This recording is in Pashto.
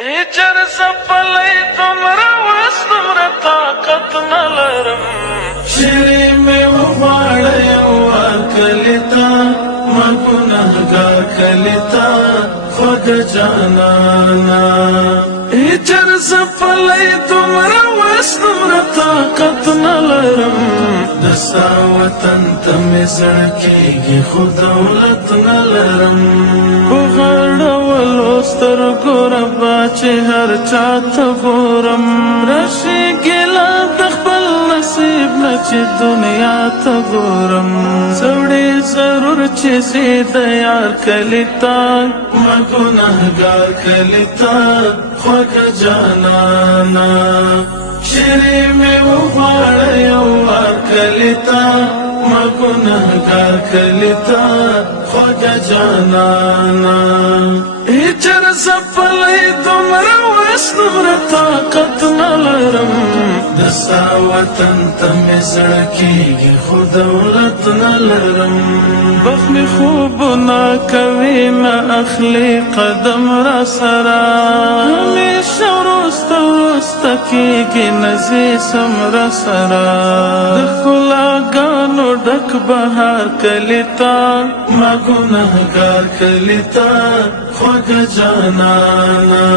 هجر زپلی تمرا وس تمرا طاقت نلرم شری میں وغواړه یو کلیتا ما ګناهګار کلیتا خود جانانا هجر زپلی تمرا وس تمرا طاقت نلرم دستا وطن تم زړکیږي خو دولت نلرم ستر ګوربا چې هر چاته ګورم راشي ګلا د خپل نصیب نه چې دنیا ته ګورم سوړې ضرور چې زید یار کلیتا ما ګناهګار کلیتا خوږه جانانا شری مې وغواړه یو کلیتا ما ګناهګار کلیتا خوږه جانانا هجر زپلی تمرا وس تمرا طاقت نلرم دستا وطن تم زړکیږي خو دولت نلرم بخت می خوب نا کوي نه اخلي قدم را سرا همیشه ورسته ورسته کېږي نزي سمرا سرا د ښکلاګانو ډک بهار کلیتا ما ګناهګار کلیتا خوږه جانانا